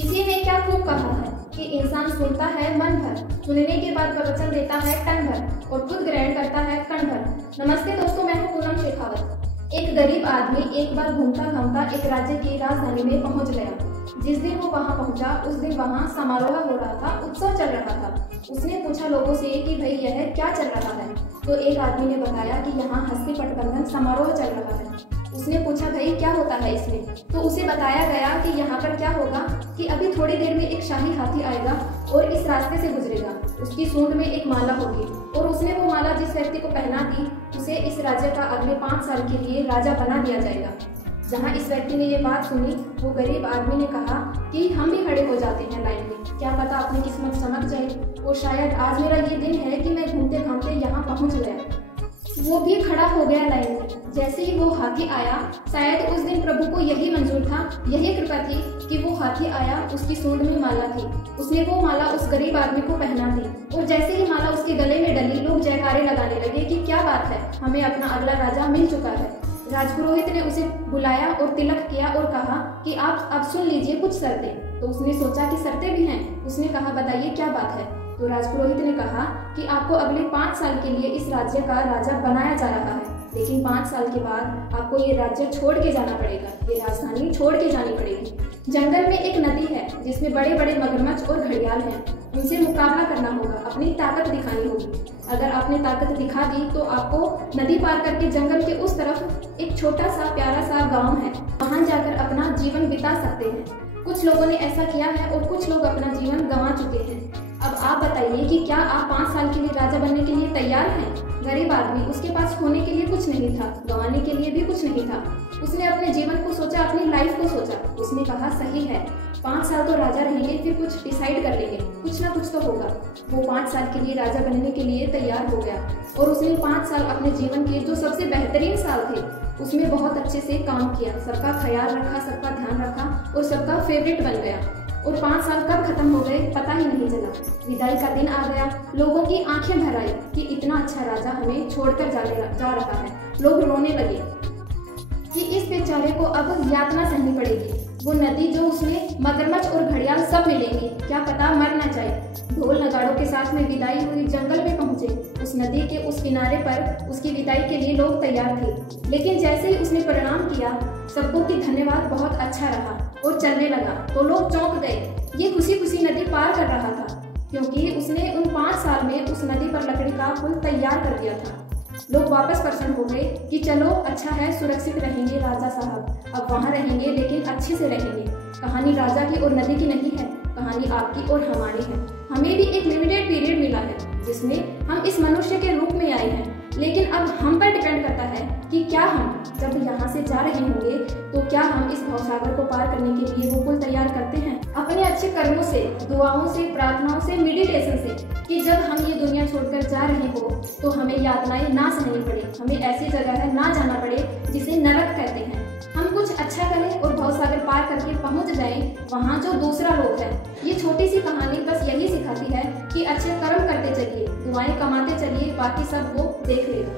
किसी ने क्या खूब कहा है कि इंसान सुनता है मन भर, सुनने के बाद प्रवचन देता है टन भर और खुद ग्रहण करता है कण भर। नमस्ते दोस्तों, मैं हूँ पूनम शेखावत। एक गरीब आदमी एक बार घूमता घूमता एक राज्य की राजधानी में पहुंच गया। जिस दिन वो वहां पहुंचा उस दिन वहां समारोह हो रहा था, उत्सव चल रहा था। उसने पूछा लोगों से कि भाई यह क्या चल रहा है। तो एक आदमी ने बताया कि यहाँ हस्ती पटबंधन समारोह चल रहा है। उसने पूछा भाई क्या होता है इसमें। तो उसे बताया गया कि यहाँ पर क्या होगा कि अभी थोड़ी देर में एक शाही हाथी आएगा और इस रास्ते से गुजरेगा। उसकी सूंड में एक माला होगी और उसने वो माला जिस व्यक्ति को पहना दी उसे इस राज्य का अगले 5 साल के लिए राजा बना दिया जाएगा। जहाँ इस व्यक्ति ने ये बात सुनी, वो गरीब आदमी ने कहा कि हम भी खड़े हो जाते हैं लाइन में, क्या पता अपनी किस्मत चमक जाए और शायद आज मेरा ये दिन है कि मैं घूमते घामते यहाँ पहुँच गया। वो भी खड़ा हो गया लाइन में। जैसे ही वो हाथी आया, शायद उस दिन प्रभु को यही मंजूर था, यही कृपा थी कि वो हाथी आया, उसकी सूंड में माला थी। उसने वो माला उस गरीब आदमी को पहना दी और जैसे ही माला उसके गले में डली, लोग जयकारे लगाने लगे कि क्या बात है, हमें अपना अगला राजा मिल चुका है। राजपुरोहित ने उसे बुलाया और तिलक किया और कहा कि आप अब सुन लीजिए कुछ शर्तें। तो उसने सोचा कि शर्तें भी हैं। उसने कहा बताइए क्या बात है। तो राजपुरोहित ने कहा कि आपको अगले 5 साल के लिए इस राज्य का राजा बनाया जा रहा है, लेकिन 5 साल के बाद आपको ये राज्य छोड़ के जाना पड़ेगा, ये राजधानी छोड़ के जानी पड़ेगी। जंगल में एक नदी है जिसमें बड़े बड़े मगरमच्छ और घड़ियाल हैं, उनसे मुकाबला करना होगा, अपनी ताकत दिखानी होगी। अगर आपने ताकत दिखा दी तो आपको नदी पार करके जंगल के उस तरफ एक छोटा सा प्यारा सा गाँव है, वहाँ जाकर अपना जीवन बिता सकते हैं। कुछ लोगों ने ऐसा किया है और कुछ लोग अपना जीवन गंवा चुके हैं। अब आप बताइए कि क्या आप 5 साल के लिए राजा बनने के लिए तैयार हैं? गरीब आदमी, उसके पास होने के लिए कुछ नहीं था, गंवाने के लिए भी कुछ नहीं था। उसने अपने जीवन को सोचा, अपनी लाइफ को सोचा। उसने कहा सही है, 5 साल तो राजा रहेंगे, फिर कुछ डिसाइड कर लेंगे, कुछ ना कुछ तो होगा। वो 5 साल के लिए राजा बनने के लिए तैयार हो गया और उसने 5 साल अपने जीवन के जो सबसे बेहतरीन साल थे उसमें बहुत अच्छे से काम किया, सबका ख्याल रखा, सबका ध्यान रखा और सबका फेवरेट बन गया। और 5 साल कब खत्म हो गए पता ही नहीं चला। विदाई का दिन आ गया, लोगों की आंखें भर आई कि इतना अच्छा राजा हमें छोड़कर जा रहा है। लोग रोने लगे कि इस बेचारे को अब यातना सहनी पड़ेगी। वो नदी जो उसमें मगरमच्छ और घड़ियाल सब मिलेंगे, क्या पता मर न जाए। ढोल नगाड़ों के साथ में विदाई हुई, जंगल में पहुंचे। उस नदी के उस किनारे पर उसकी विदाई के लिए लोग तैयार थे, लेकिन जैसे ही उसने प्रणाम किया सबको कि धन्यवाद, बहुत अच्छा रहा और चलने लगा, तो लोग चौंक गए। ये खुशी खुशी नदी पार कर रहा था क्योंकि उसने उन 5 साल में उस नदी पर लकड़ी का पुल तैयार कर दिया था। लोग वापस प्रसन्न हो गए कि चलो अच्छा है, सुरक्षित रहेंगे राजा साहब, अब वहाँ रहेंगे लेकिन अच्छे से रहेंगे। कहानी राजा की और नदी की नहीं है, कहानी आपकी और हमारी है। हमें भी एक लिमिटेड पीरियड मिला है जिसमें हम इस मनुष्य के रूप में आए हैं, लेकिन अब हम पर डिपेंड करता है कि क्या हम जब यहाँ से जा रहे होंगे तो क्या हम इस भवसागर को पार करने के लिए वो पुल तैयार करते हैं अपने अच्छे कर्मों से, दुआओं से, प्रार्थनाओं से, मेडिटेशन से, कि जब हम ये दुनिया छोड़कर जा रहे हो तो हमें यातनाएं ना सहनी पड़े, हमें ऐसी जगह ना जाना पड़े जिसे नरक कहते हैं। हम कुछ अच्छा करें और भवसागर पार करके पहुंच जाएं वहाँ जो दूसरा लोक है। ये छोटी सी कहानी बस यही सिखाती है कि अच्छे कर्म करते चलिए, दुआएं कमाते चलिए, बाकी सब वो देख लेगा।